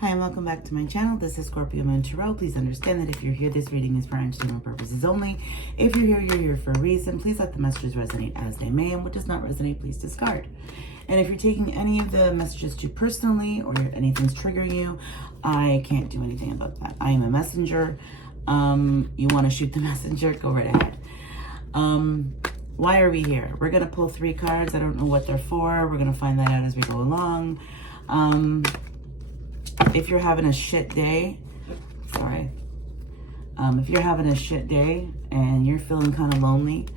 Hi and welcome back to my channel. This is Scorpio Moon Tarot. Please understand that if you're here, this reading is for entertainment purposes only. If you're here for a reason. Please let the messages resonate as they may, and what does not resonate, please discard. And if you're taking any of the messages too personally or anything's triggering you, I can't do anything about that. I am a messenger. You want to shoot the messenger, go right ahead. Why are we here? We're going to pull 3 cards. I don't know what they're for. We're going to find that out as we go along. If you're having a shit day, if you're having a shit day and you're feeling kind of lonely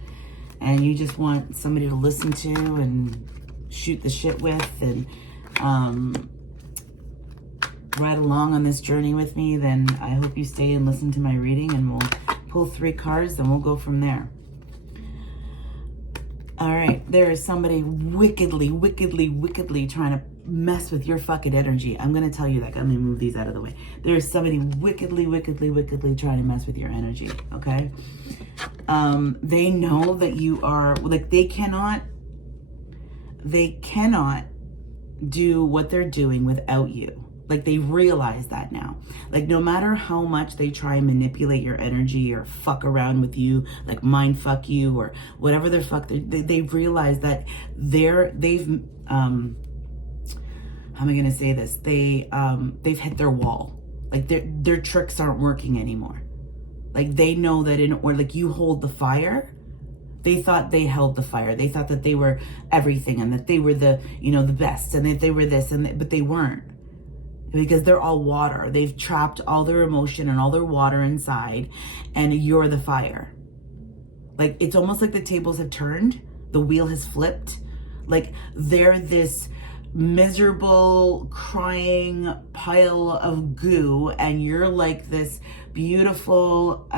and you just want somebody to listen to and shoot the shit with and ride along on this journey with me, then I hope you stay and listen to my reading, and we'll pull 3 cards and we'll go from there. All right, there is somebody wickedly trying to mess with your fucking energy. I'm going to tell you that. I'm going to move these out of the way. There is somebody wickedly trying to mess with your energy, okay? They know that you are, like, they cannot do what they're doing without you. Like, they realize that now. Like, no matter how much they try and manipulate your energy or fuck around with you, like mind fuck you or whatever the fuck, they've realized that they've how am I gonna say this? They've hit their wall. Like, their tricks aren't working anymore. Like, they know that like, you hold the fire. They thought they held the fire. They thought that they were everything and that they were the best and that they were this but they weren't. Because they're all water. They've trapped all their emotion and all their water inside, and you're the fire. Like, it's almost like the tables have turned. The wheel has flipped. Like, they're this miserable, crying pile of goo, and you're like this beautiful,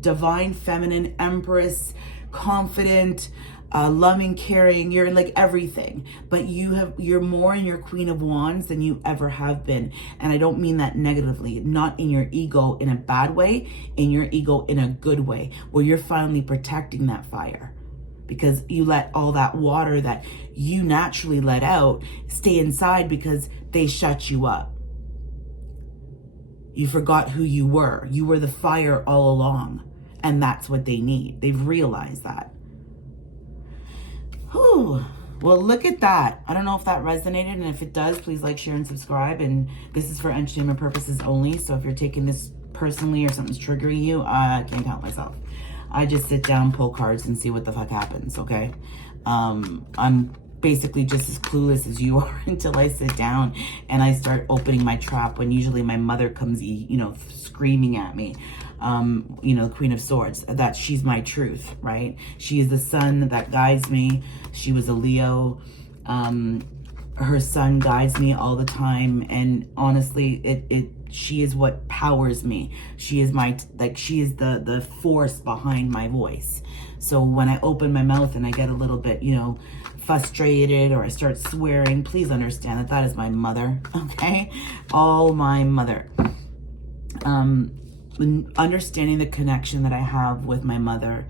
divine feminine empress, confident, loving, caring. You're like everything, but you're more in your Queen of Wands than you ever have been. And I don't mean that negatively, not in your ego in a bad way, in your ego in a good way, where you're finally protecting that fire, because you let all that water that you naturally let out stay inside because they shut you up. You forgot who you were. You were the fire all along, and that's what they need. They've realized that. Whew. Well, look at that. I don't know if that resonated, and if it does, please like, share, and subscribe. And this is for entertainment purposes only, so if you're taking this personally or something's triggering you, I can't help myself. I just sit down, pull cards, and see what the fuck happens, okay? I'm basically just as clueless as you are until I sit down and I start opening my trap, when usually my mother comes, screaming at me. The Queen of Swords, that she's my truth, right? She is the sun that guides me. She was a Leo. Her sun guides me all the time, and honestly, she is what powers me. She is she is the force behind my voice. So when I open my mouth and I get a little bit, frustrated, or I start swearing, please understand that that is my mother, okay? All my mother. Understanding the connection that I have with my mother.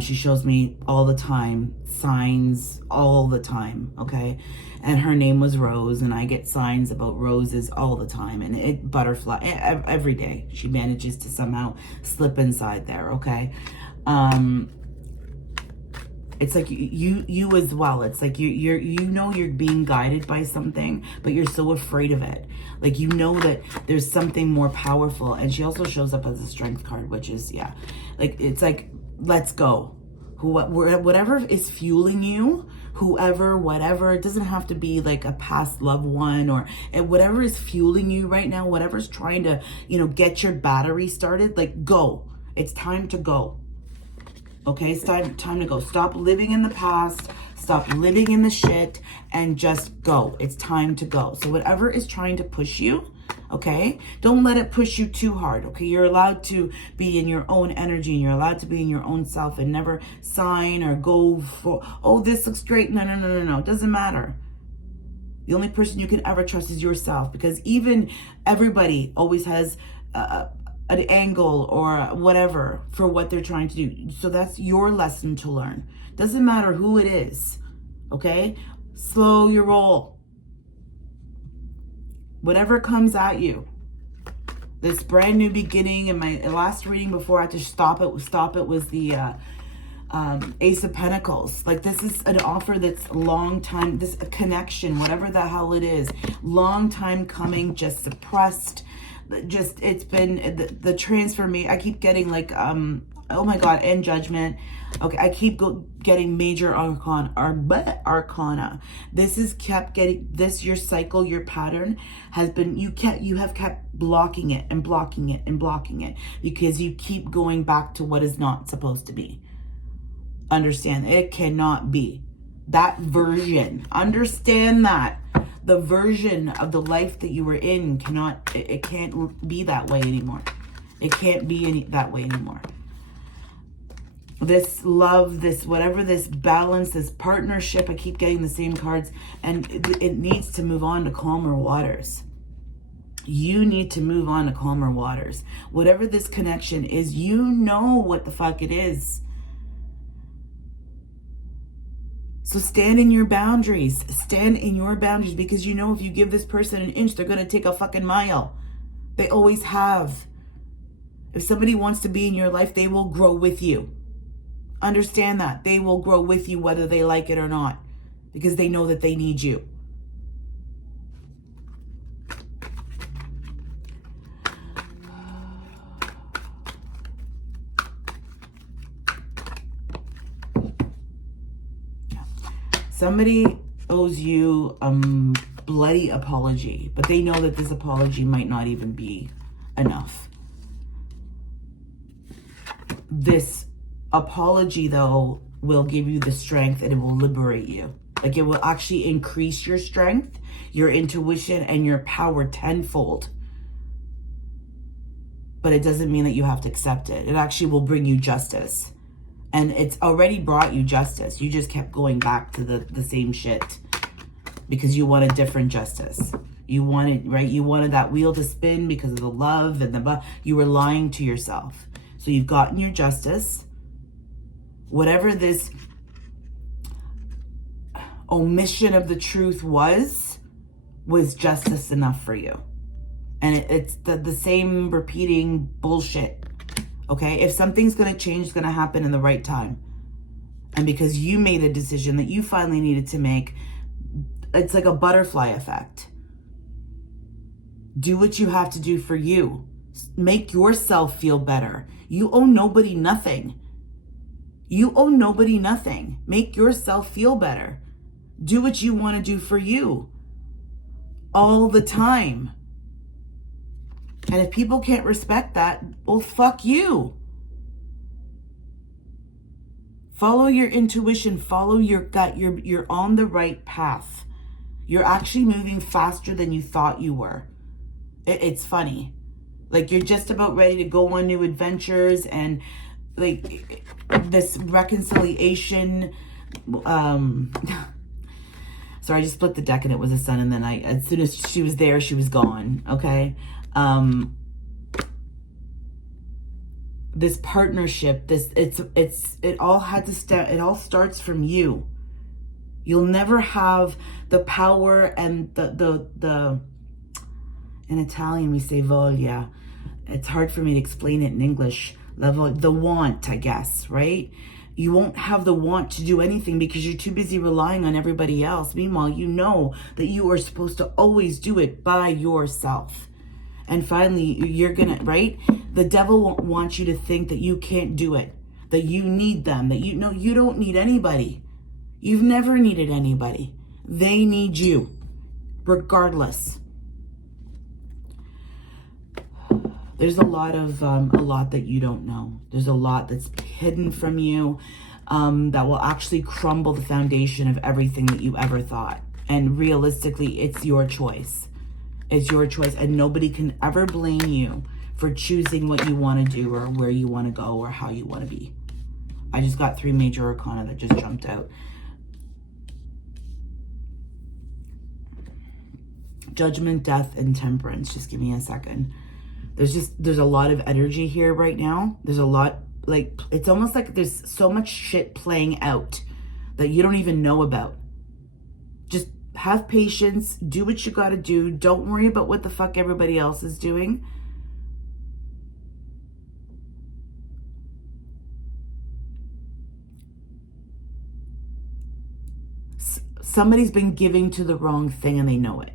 She shows me all the time, signs all the time, okay? And her name was Rose, and I get signs about roses all the time, and butterfly, every day. She manages to somehow slip inside there, okay? It's like you as well. It's like you're being guided by something, but you're so afraid of it. Like, that there's something more powerful. And she also shows up as a strength card, which is, yeah, like, it's like, let's go. Whatever is fueling you, whatever, it doesn't have to be like a past loved one, or whatever is fueling you right now, whatever's trying to, get your battery started, like, go. It's time to go. Okay, it's time to go. Stop living in the past. Stop living in the shit and just go. It's time to go. So whatever is trying to push you, okay, don't let it push you too hard, okay? You're allowed to be in your own energy, and you're allowed to be in your own self, and never sign or go for, oh, this looks great. No. It doesn't matter. The only person you can ever trust is yourself, because even everybody always has an angle or whatever for what they're trying to do. So that's your lesson to learn. Doesn't matter who it is, okay? Slow your roll. Whatever comes at you. This brand new beginning. In my last reading before I had to stop it was the Ace of Pentacles. Like, this is an offer that's long time, this a connection, whatever the hell it is, long time coming, just suppressed. Just, it's been the transformation. I keep getting like, oh my God, and Judgment. Okay, I keep getting major arcana. This is kept getting, this, your cycle, your pattern has been, you have kept blocking it and blocking it and blocking it because you keep going back to what is not supposed to be. Understand, it cannot be that version. Understand that the version of the life that you were in cannot, it can't be that way anymore. It can't be that way anymore. This love, this whatever, this balance, this partnership, I keep getting the same cards, and it needs to move on to calmer waters. You need to move on to calmer waters. Whatever this connection is, you know what the fuck it is. So stand in your boundaries. Stand in your boundaries, because you know if you give this person an inch, they're going to take a fucking mile. They always have. If somebody wants to be in your life, they will grow with you. Understand that. They will grow with you whether they like it or not, because they know that they need you. Somebody owes you a bloody apology, but they know that this apology might not even be enough. This apology, though, will give you the strength, and it will liberate you. Like, it will actually increase your strength, your intuition, and your power tenfold. But it doesn't mean that you have to accept it. It actually will bring you justice. And it's already brought you justice. You just kept going back to the same shit because you wanted different justice. You wanted, right? You wanted that wheel to spin because of the love and you were lying to yourself. So you've gotten your justice. Whatever this omission of the truth was justice enough for you. And it's the same repeating bullshit. Okay, if something's going to change, it's going to happen in the right time. And because you made a decision that you finally needed to make, it's like a butterfly effect. Do what you have to do for you. Make yourself feel better. You owe nobody nothing. You owe nobody nothing. Make yourself feel better. Do what you want to do for you. All the time. And if people can't respect that, well, fuck you. Follow your intuition. Follow your gut. You're on the right path. You're actually moving faster than you thought you were. It's funny. Like, you're just about ready to go on new adventures, and like this reconciliation. Sorry, I just split the deck and it was a sun, and then as soon as she was there, she was gone. Okay. This partnership, it all had to start, it all starts from you. You'll never have the power and the in Italian we say voglia. It's hard for me to explain it in English. The want, I guess, right? You won't have the want to do anything because you're too busy relying on everybody else. Meanwhile, you know that you are supposed to always do it by yourself. And finally, you're gonna, right? The devil wants you to think that you can't do it, that you need them, that you don't need anybody. You've never needed anybody. They need you, regardless. There's a lot that you don't know. There's a lot that's hidden from you that will actually crumble the foundation of everything that you ever thought. And realistically, it's your choice. It's your choice, and nobody can ever blame you for choosing what you want to do or where you want to go or how you want to be. I just got 3 major arcana that just jumped out. Judgment, death, and temperance. Just give me a second. There's a lot of energy here right now. There's a lot, like, it's almost like there's so much shit playing out that you don't even know about. Just have patience, do what you gotta do. Don't worry about what the fuck everybody else is doing. Somebody's been giving to the wrong thing and they know it.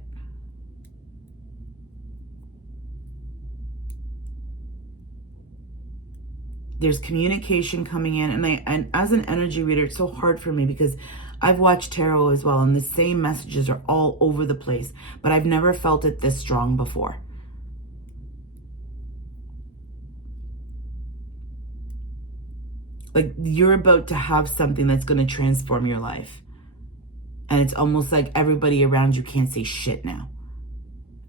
There's communication coming in, and as an energy reader, it's so hard for me because I've watched tarot as well, and the same messages are all over the place, but I've never felt it this strong before. Like, you're about to have something that's going to transform your life. And it's almost like everybody around you can't say shit now.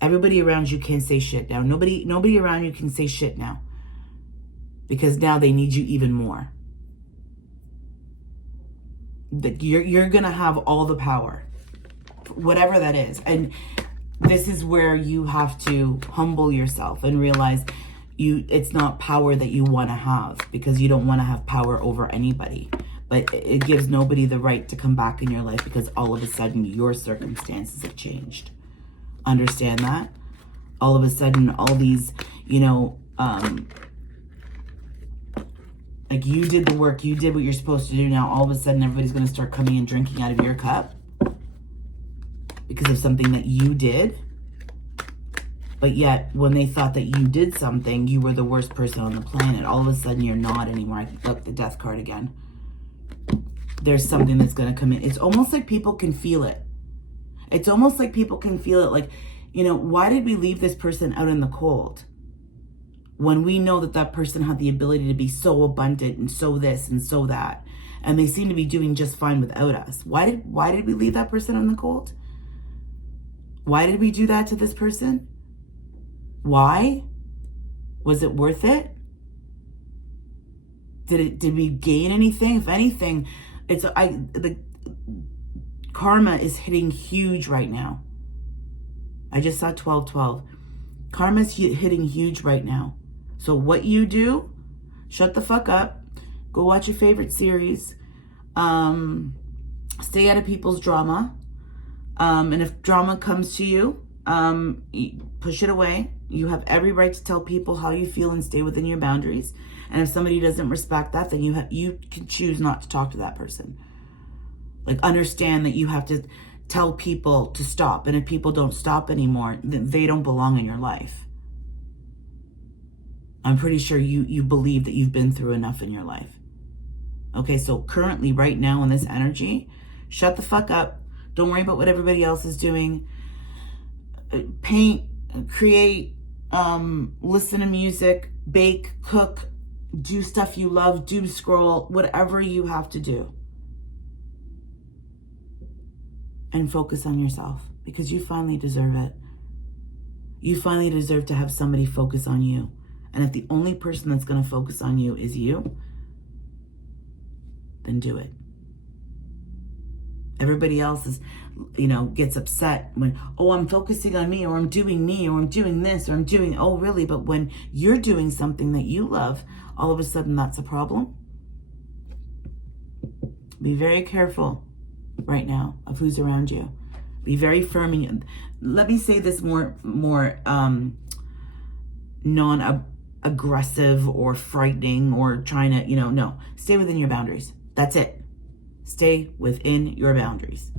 Everybody around you can't say shit now. Nobody around you can say shit now. Because now they need you even more. That you're going to have all the power. Whatever that is. And this is where you have to humble yourself and realize it's not power that you want to have, because you don't want to have power over anybody. But it gives nobody the right to come back in your life because all of a sudden your circumstances have changed. Understand that? All of a sudden, all these, like, you did the work, you did what you're supposed to do. Now all of a sudden everybody's going to start coming and drinking out of your cup because of something that you did. But yet, when they thought that you did something, you were the worst person on the planet. All of a sudden, you're not anymore. Look, the death card again. There's something that's going to come in. It's almost like people can feel it. It's almost like people can feel it. Like, why did we leave this person out in the cold? When we know that person had the ability to be so abundant and so this and so that. And they seem to be doing just fine without us. Why did we leave that person in the cold? Why did we do that to this person? Why? Was it worth it? Did we gain anything? If anything, the karma is hitting huge right now. I just saw 1212. Karma's hitting huge right now. So what you do, shut the fuck up. Go watch your favorite series. Stay out of people's drama. And if drama comes to you, push it away. You have every right to tell people how you feel and stay within your boundaries. And if somebody doesn't respect that, then you can choose not to talk to that person. Like, understand that you have to tell people to stop. And if people don't stop anymore, then they don't belong in your life. I'm pretty sure you believe that you've been through enough in your life. Okay, so currently, right now in this energy, shut the fuck up. Don't worry about what everybody else is doing. Paint, create, listen to music, bake, cook, do stuff you love, doom scroll, whatever you have to do. And focus on yourself, because you finally deserve it. You finally deserve to have somebody focus on you. And if the only person that's going to focus on you is you, then do it. Everybody else is, gets upset when, I'm focusing on me, or I'm doing me, or I'm doing this, or I'm doing, really? But when you're doing something that you love, all of a sudden that's a problem. Be very careful right now of who's around you. Be very firm in you. Let me say this more non-aggressive or frightening or trying to, no. Stay within your boundaries. That's it. Stay within your boundaries.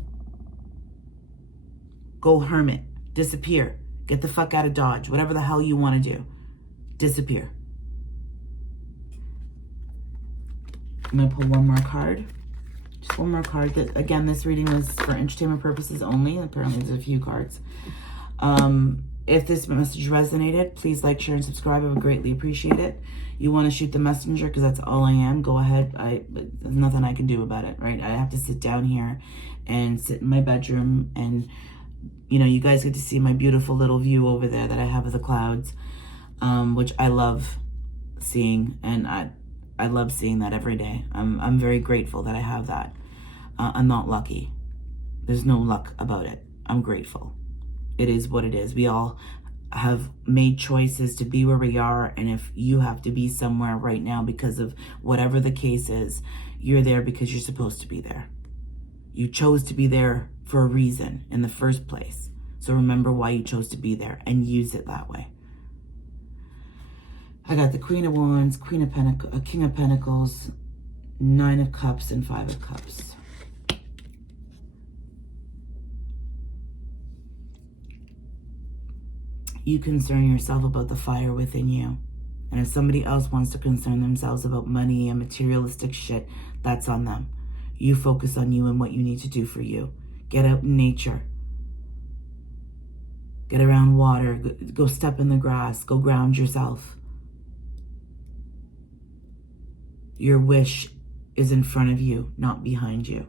Go hermit. Disappear. Get the fuck out of Dodge. Whatever the hell you want to do. Disappear. I'm going to pull one more card. Just one more card. Again, this reading was for entertainment purposes only. Apparently there's a few cards. If this message resonated, please like, share, and subscribe. I would greatly appreciate it. You want to shoot the messenger because that's all I am. Go ahead. There's nothing I can do about it, right? I have to sit down here and sit in my bedroom, and you guys get to see my beautiful little view over there that I have of the clouds, which I love seeing, and I love seeing that every day. I'm very grateful that I have that. I'm not lucky. There's no luck about it. I'm grateful. It is what it is. We all have made choices to be where we are, and if you have to be somewhere right now because of whatever the case is, you're there because you're supposed to be there. You chose to be there for a reason in the first place. So remember why you chose to be there and use it that way. I got the Queen of Wands, King of Pentacles, 9 of Cups, and 5 of Cups. You concern yourself about the fire within you. And if somebody else wants to concern themselves about money and materialistic shit, that's on them. You focus on you and what you need to do for you. Get out in nature. Get around water. Go step in the grass. Go ground yourself. Your wish is in front of you, not behind you.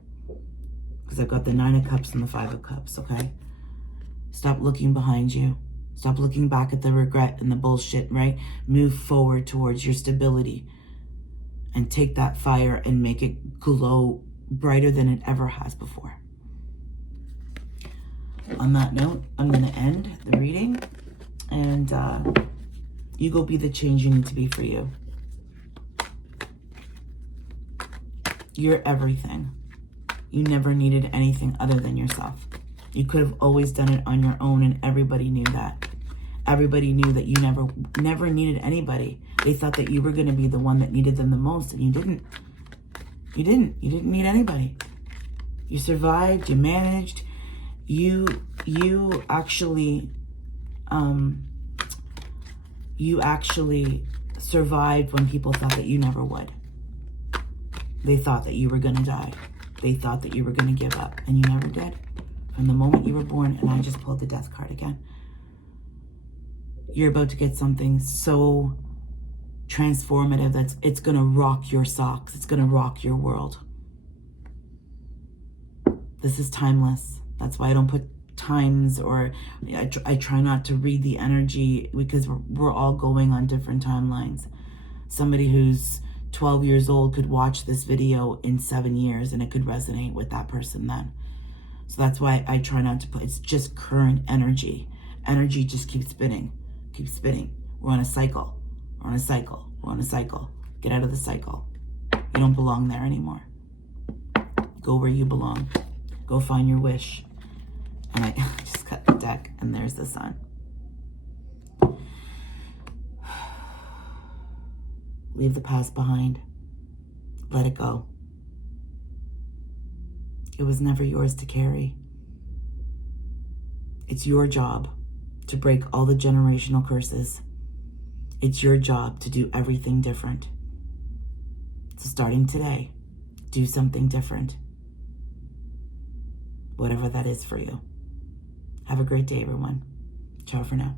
Because I've got the 9 of Cups and the 5 of Cups, okay? Stop looking behind you. Stop looking back at the regret and the bullshit, right? Move forward towards your stability and take that fire and make it glow brighter than it ever has before. On that note, I'm going to end the reading, and you go be the change you need to be for you. You're everything. You never needed anything other than yourself. You could have always done it on your own, and everybody knew that. Everybody knew that you never needed anybody. They thought that you were going to be the one that needed them the most, and you didn't. You didn't need anybody. You survived, you managed, you actually survived when people thought that you never would. They thought that you were going to die. They thought that you were going to give up, and you never did. From the moment you were born, and I just pulled the Death card again. You're about to get something so transformative that it's going to rock your socks. It's going to rock your world. This is timeless. That's why I don't put times, or I try not to read the energy, because we're all going on different timelines. Somebody who's 12 years old could watch this video in 7 years and it could resonate with that person then. So that's why I try not to put, it's just current energy. Energy just keeps spinning, keeps spinning. We're on a cycle, we're on a cycle, we're on a cycle. Get out of the cycle. You don't belong there anymore. Go where you belong. Go find your wish. And I just cut the deck, and there's the Sun. Leave the past behind. Let it go. It was never yours to carry. It's your job to break all the generational curses. It's your job to do everything different. So starting today, do something different. Whatever that is for you. Have a great day, everyone. Ciao for now.